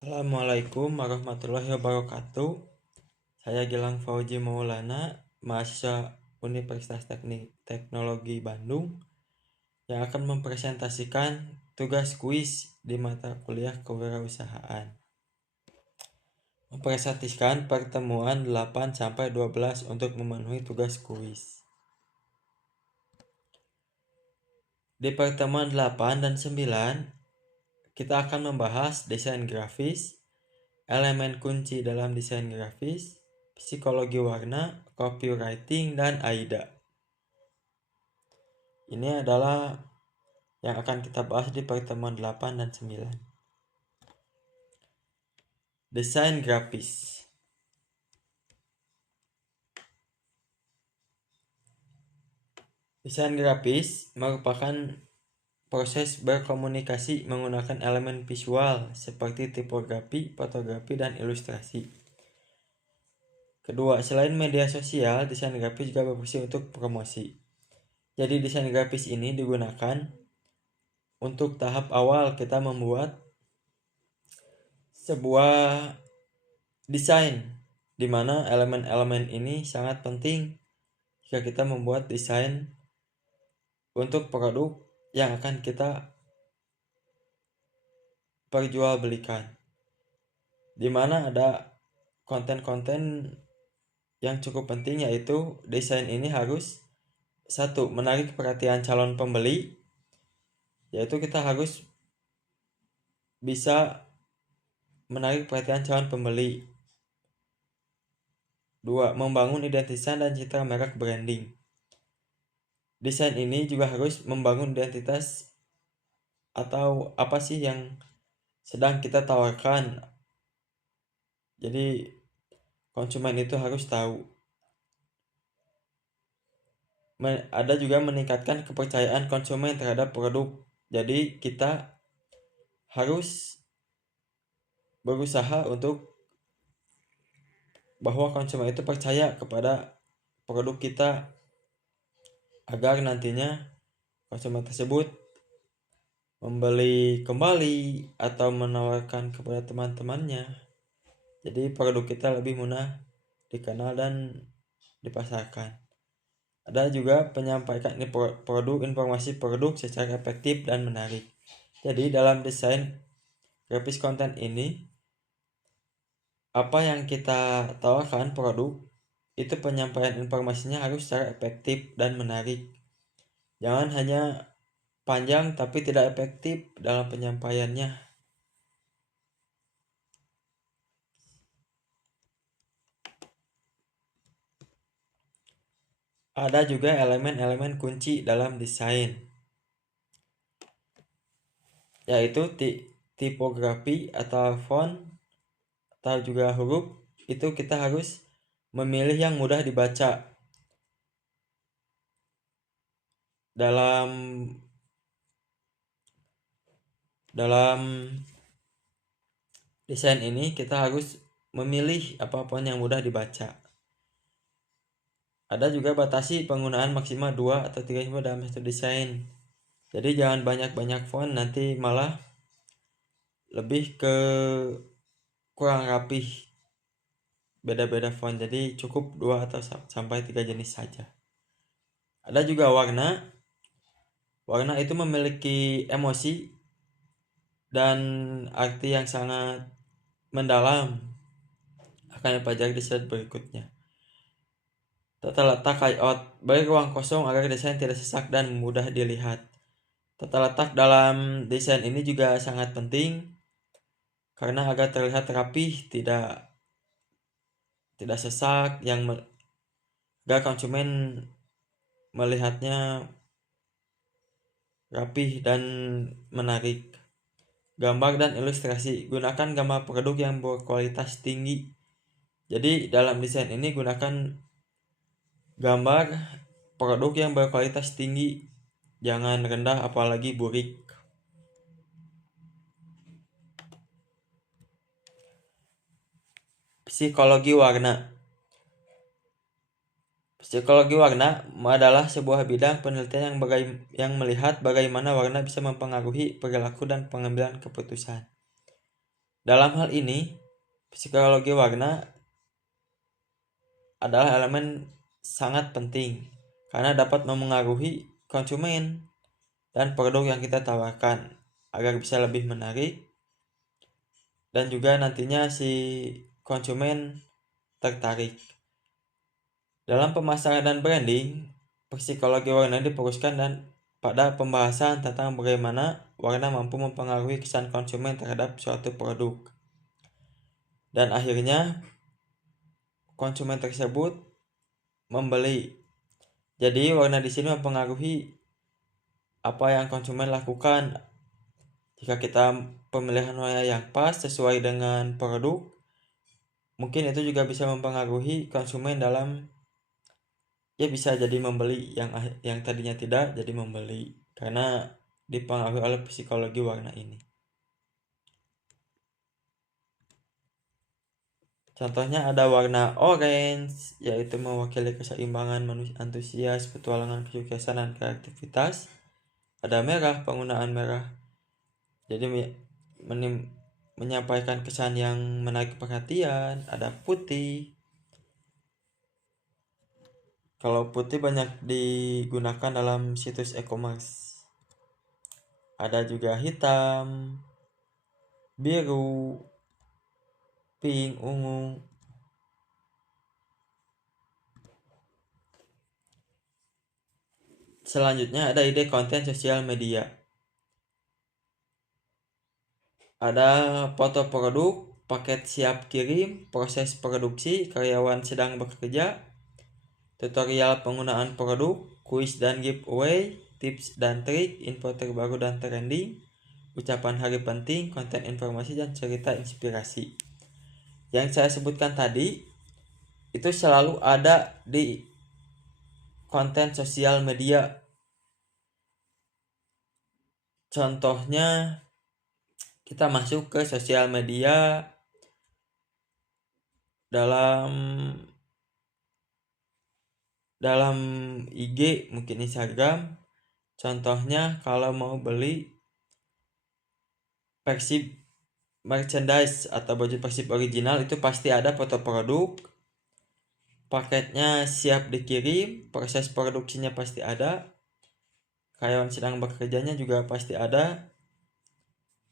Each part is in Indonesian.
Assalamualaikum warahmatullahi wabarakatuh. Saya Gilang Fauzi Maulana, mahasiswa Universitas Teknologi Bandung, yang akan mempresentasikan tugas kuis di mata kuliah kewirausahaan. Mempresentasikan pertemuan 8-12 untuk memenuhi tugas kuis. Di pertemuan 8 dan 9, kita akan membahas desain grafis, elemen kunci dalam desain grafis, psikologi warna, copywriting, dan AIDA. Ini adalah yang akan kita bahas di pertemuan 8 dan 9. Desain grafis. Desain grafis merupakan proses berkomunikasi menggunakan elemen visual seperti tipografi, fotografi, dan ilustrasi. Kedua, selain media sosial, desain grafis juga berfungsi untuk promosi. Jadi desain grafis ini digunakan untuk tahap awal kita membuat sebuah desain, di mana elemen-elemen ini sangat penting jika kita membuat desain untuk produk yang akan kita perjualbelikan, di mana ada konten-konten yang cukup penting, yaitu desain ini harus satu, menarik perhatian calon pembeli, yaitu kita harus bisa menarik perhatian calon pembeli. Dua, membangun identitas dan citra merek branding. Desain ini juga harus membangun identitas atau apa sih yang sedang kita tawarkan. Jadi konsumen itu harus tahu. Ada juga meningkatkan kepercayaan konsumen terhadap produk. Jadi kita harus berusaha untuk bahwa konsumen itu percaya kepada produk kita, agar nantinya konsumen tersebut membeli kembali atau menawarkan kepada teman-temannya. Jadi produk kita lebih mudah dikenal dan dipasarkan. Ada juga penyampaikan produk, informasi produk secara efektif dan menarik. Jadi dalam desain grafis konten ini, apa yang kita tawarkan produk, itu penyampaian informasinya harus secara efektif dan menarik. Jangan hanya panjang tapi tidak efektif dalam penyampaiannya. Ada juga elemen-elemen kunci dalam desain, yaitu tipografi atau font atau juga huruf. Itu kita harus memilih yang mudah dibaca. Dalam desain ini kita harus memilih apapun yang mudah dibaca. Ada juga batasi penggunaan maksimal 2 atau 3 font dalam satu desain. Jadi jangan banyak-banyak font, nanti malah lebih ke kurang rapih, beda-beda font. Jadi cukup 2 atau sampai 3 jenis saja. Ada juga warna. Warna itu memiliki emosi dan arti yang sangat mendalam. Akan dipelajari di slide berikutnya. Tata letak layout, beri ruang kosong agar desain tidak sesak dan mudah dilihat. Tata letak dalam desain ini juga sangat penting karena agar terlihat rapih, tidak sesak, agar konsumen melihatnya rapih dan menarik. Gambar dan ilustrasi, gunakan gambar produk yang berkualitas tinggi. Jadi dalam desain ini gunakan gambar produk yang berkualitas tinggi, jangan rendah apalagi burik. Psikologi warna. Psikologi warna adalah sebuah bidang penelitian yang melihat bagaimana warna bisa mempengaruhi perilaku dan pengambilan keputusan. Dalam hal ini, psikologi warna adalah elemen sangat penting karena dapat memengaruhi konsumen dan produk yang kita tawarkan agar bisa lebih menarik dan juga nantinya si konsumen tertarik. Dalam pemasaran dan branding, psikologi warna difokuskan dan pada pembahasan tentang bagaimana warna mampu mempengaruhi kesan konsumen terhadap suatu produk. Dan akhirnya konsumen tersebut membeli. Jadi warna di sini mempengaruhi apa yang konsumen lakukan. Jika kita pemilihan warna yang pas sesuai dengan produk, mungkin itu juga bisa mempengaruhi konsumen dalam bisa jadi membeli yang tadinya tidak jadi membeli karena dipengaruhi oleh psikologi warna ini. Contohnya ada warna orange, yaitu mewakili keseimbangan manusia, antusias, petualangan, kesuksesan, dan kreativitas. Ada merah, penggunaan merah jadi menyampaikan kesan yang menarik perhatian. Ada putih, kalau putih banyak digunakan dalam situs e-commerce. Ada juga hitam, biru, pink, ungu. Selanjutnya ada ide konten sosial media. Ada foto produk, paket siap kirim, proses produksi, karyawan sedang bekerja, tutorial penggunaan produk, kuis dan giveaway, tips dan trik, info terbaru dan trending, ucapan hari penting, konten informasi, dan cerita inspirasi. Yang saya sebutkan tadi itu selalu ada di konten sosial media. Contohnya kita masuk ke sosial media dalam IG, mungkin Instagram. Contohnya kalau mau beli Persib merchandise atau baju Persib original, itu pasti ada foto produk, paketnya siap dikirim, proses produksinya pasti ada, karyawan sedang bekerjanya juga pasti ada.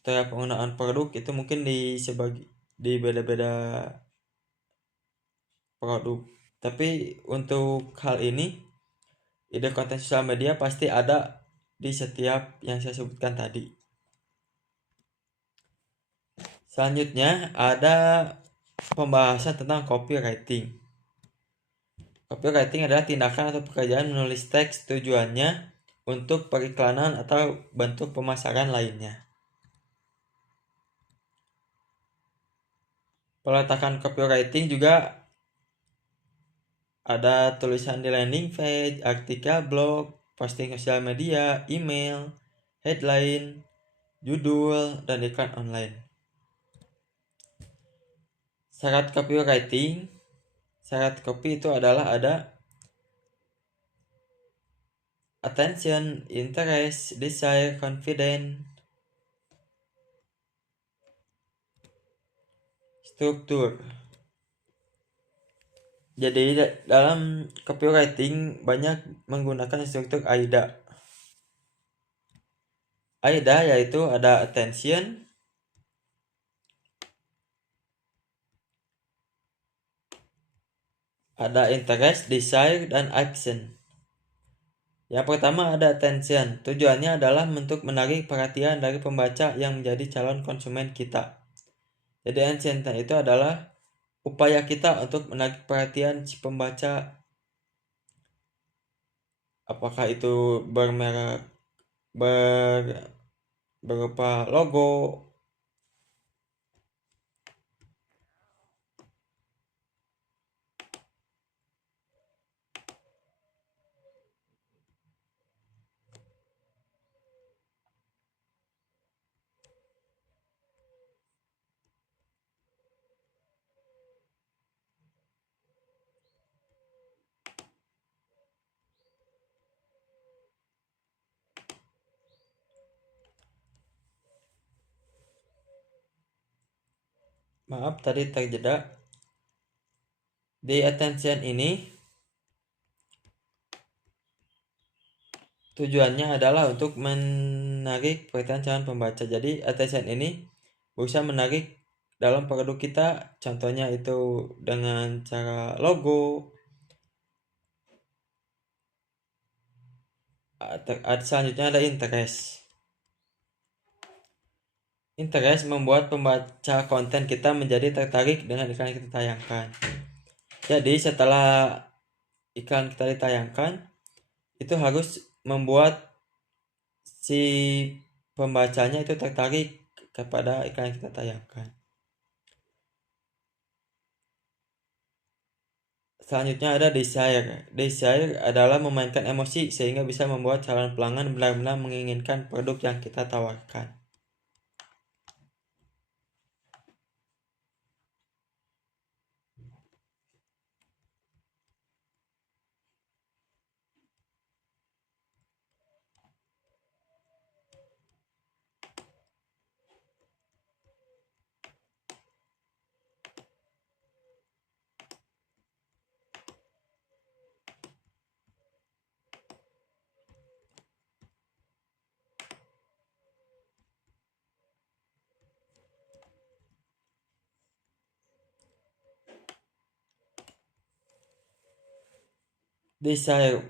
Cara penggunaan produk itu mungkin di beda-beda produk. Tapi untuk hal ini, ide konten sosial media pasti ada di setiap yang saya sebutkan tadi. Selanjutnya ada pembahasan tentang copywriting. Copywriting adalah tindakan atau pekerjaan menulis teks, tujuannya untuk periklanan atau bentuk pemasaran lainnya. Peletakan copywriting juga ada tulisan di landing page, artikel blog, posting sosial media, email, headline, judul, dan iklan online. Syarat copywriting, syarat copy itu adalah ada attention, interest, desire, confidence, struktur. Jadi dalam copywriting banyak menggunakan struktur AIDA. AIDA yaitu ada attention, ada interest, desire, dan action. Yang pertama ada attention. Tujuannya adalah untuk menarik perhatian dari pembaca yang menjadi calon konsumen kita. Jadi attention itu adalah upaya kita untuk menarik perhatian si pembaca. Apakah itu berupa logo, Maaf tadi terjeda. Di attention ini tujuannya adalah untuk menarik perhatian calon pembaca. Jadi attention ini bisa menarik dalam produk kita, contohnya itu dengan cara logo. Selanjutnya ada interest. Interest membuat pembaca konten kita menjadi tertarik dengan iklan yang kita tayangkan. Jadi setelah iklan kita ditayangkan, itu harus membuat si pembacanya itu tertarik kepada iklan yang kita tayangkan. Selanjutnya ada desire. Desire adalah memainkan emosi sehingga bisa membuat calon pelanggan benar-benar menginginkan produk yang kita tawarkan. Desire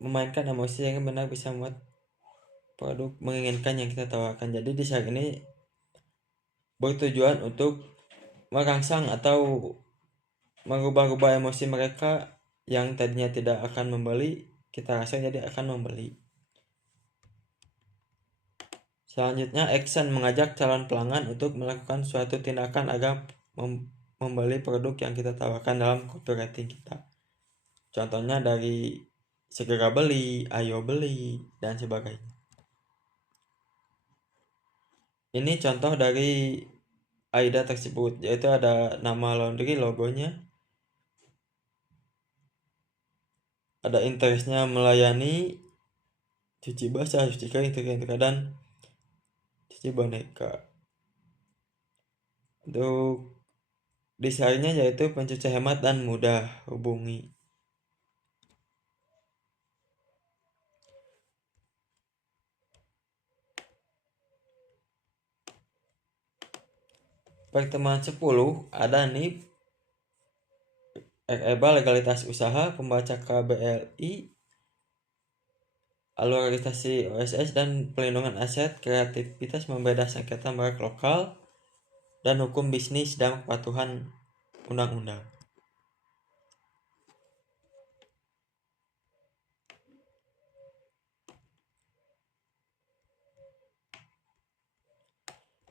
memainkan emosi yang benar bisa membuat produk menginginkan yang kita tawarkan. Jadi desire ini bertujuan untuk merangsang atau mengubah-ubah emosi mereka yang tadinya tidak akan membeli, kita rasa jadi akan membeli. Selanjutnya action, mengajak calon pelanggan untuk melakukan suatu tindakan agar membeli produk yang kita tawarkan dalam copywriting kita. Contohnya dari segera beli, ayo beli, dan sebagainya. Ini contoh dari AIDA tersebut, yaitu ada nama laundry, logonya, ada interestnya melayani cuci basah, cuci kering, dan cuci boneka. Untuk desainnya yaitu pencuci hemat dan mudah hubungi. Pertemuan 10 ada nih REBA, legalitas usaha, pembaca KBLI, algoritasi OSS, dan pelindungan aset, kreativitas, membeda sengketa merek lokal, dan hukum bisnis dan kepatuhan undang-undang.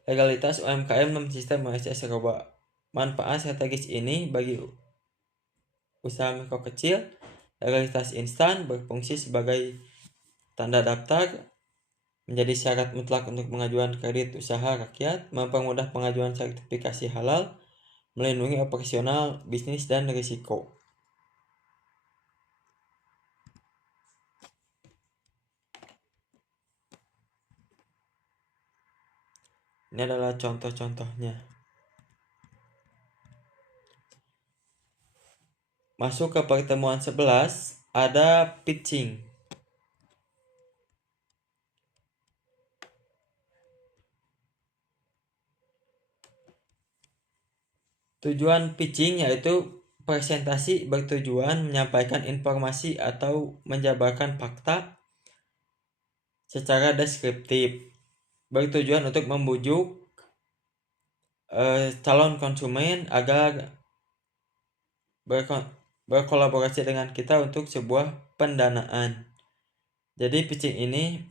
Legalitas UMKM dalam sistem OSS Seroba. Manfaat strategis ini bagi usaha mikro kecil, legalitas instan, berfungsi sebagai tanda daftar, menjadi syarat mutlak untuk pengajuan kredit usaha rakyat, mempermudah pengajuan sertifikasi halal, melindungi operasional bisnis dan risiko. Ini adalah contoh-contohnya. Masuk ke pertemuan 11, ada pitching. Tujuan pitching yaitu presentasi bertujuan menyampaikan informasi atau menjabarkan fakta secara deskriptif, bertujuan untuk membujuk calon konsumen agar berkolaborasi dengan kita untuk sebuah pendanaan. Jadi pitching ini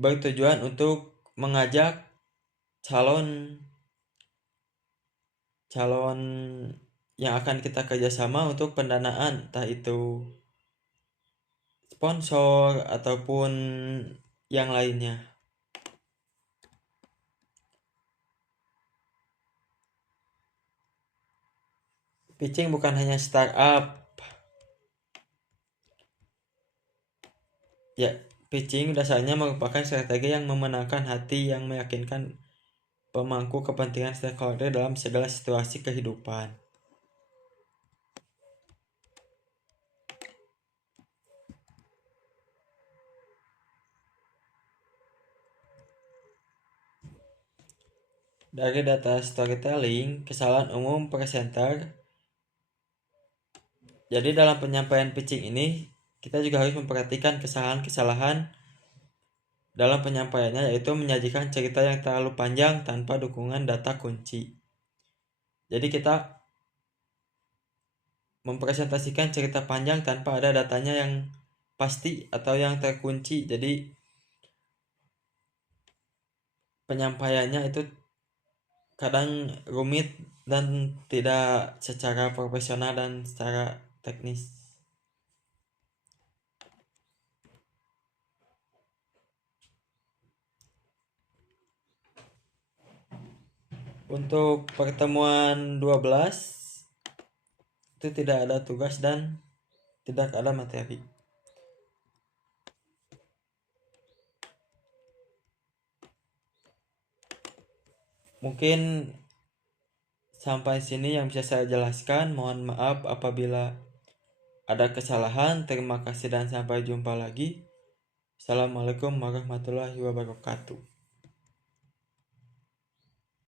bertujuan untuk mengajak calon yang akan kita kerjasama untuk pendanaan, entah itu sponsor ataupun yang lainnya. Pitching bukan hanya startup. Ya, pitching dasarnya merupakan strategi yang memenangkan hati yang meyakinkan pemangku kepentingan stakeholder dalam segala situasi kehidupan. Dari data storytelling, kesalahan umum presenter. Jadi dalam penyampaian pitching ini, kita juga harus memperhatikan kesalahan-kesalahan dalam penyampaiannya, yaitu menyajikan cerita yang terlalu panjang tanpa dukungan data kunci. Jadi kita mempresentasikan cerita panjang tanpa ada datanya yang pasti atau yang terkunci. Jadi penyampaiannya itu kadang rumit dan tidak secara profesional dan secara teknis. Untuk pertemuan 12 itu tidak ada tugas dan tidak ada materi. Mungkin sampai sini yang bisa saya jelaskan. Mohon maaf apabila ada kesalahan. Terima kasih dan sampai jumpa lagi. Assalamualaikum warahmatullahi wabarakatuh.